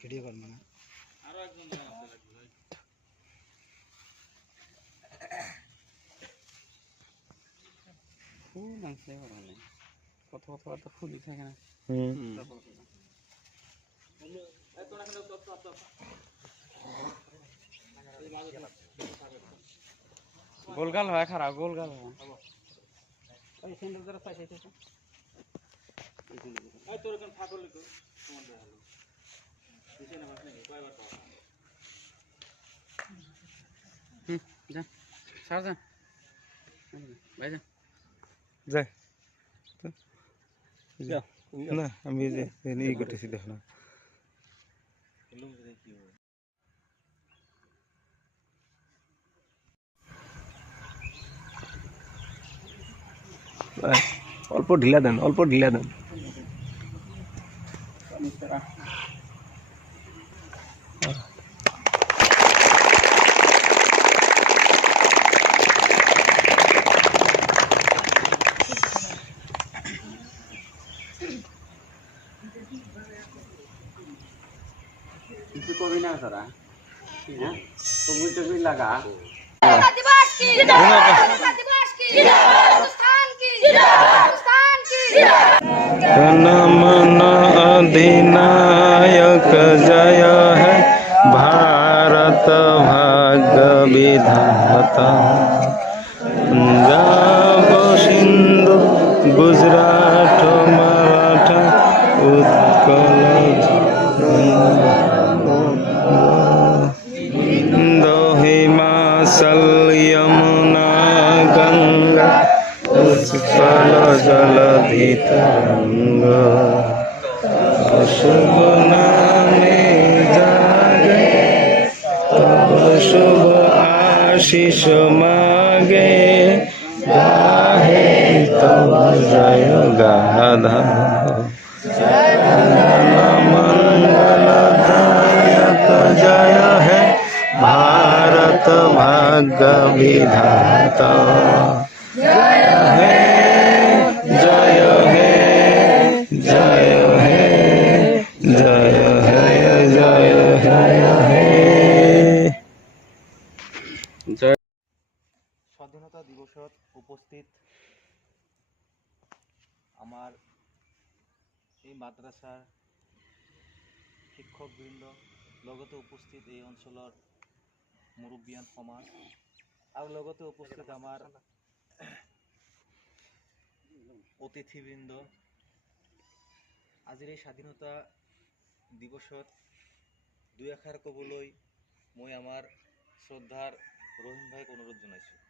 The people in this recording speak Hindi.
ভিডিও করব না আরো একজন ফুল আনছে ওখানে কত কত ফুলই থাকে না গোলগাল হয় খারাপ গোলগাল হয় ওই সেন্টার দ্বারা পাইছে তো এই তোর কোন ঠাকুর লিখো তোমার দেখালো দিছে না মাছ নাকি কয়বার তো যা সার যা ভাই যা যাই না আমি যে এই করতেছি দেখো না অল্প ঢিলা দেন কিছু কবি না সারা হ্যাঁ কবি টবি লাগা दिवस की दिवस की हिंदुस्तान की हिंदुस्तान की जन मन अधिनायक जय है भारत भाग्य विधाता पंजाब सिंधु गुजरात मराठा उत्कल हिमाचल यमुना गंगा उत्कल जलधि तरंग शुभ नामे जागे तब शुभ आशीष मागे गाहे तब जय गाधा मंगलदायक जय है भारत भाग्य विधाता जय है जय है जय है जय है जय है जय স্বাধীনতা দিবসত উপস্থিত আমার এই মাদ্রাসার শিক্ষকবৃন্দ লগতে উপস্থিত এই অঞ্চলৰ মুৰব্বীয়ান সমাজ আৰু লগতে উপস্থিত আমাৰ অতিথিবৃন্দ আজিৰ এই স্বাধীনতা দিৱসত দুই এষাৰ ক'বলৈ মই আমাৰ শ্ৰদ্ধাৰ ৰহিম ভাইক অনুৰোধ জনাইছোঁ।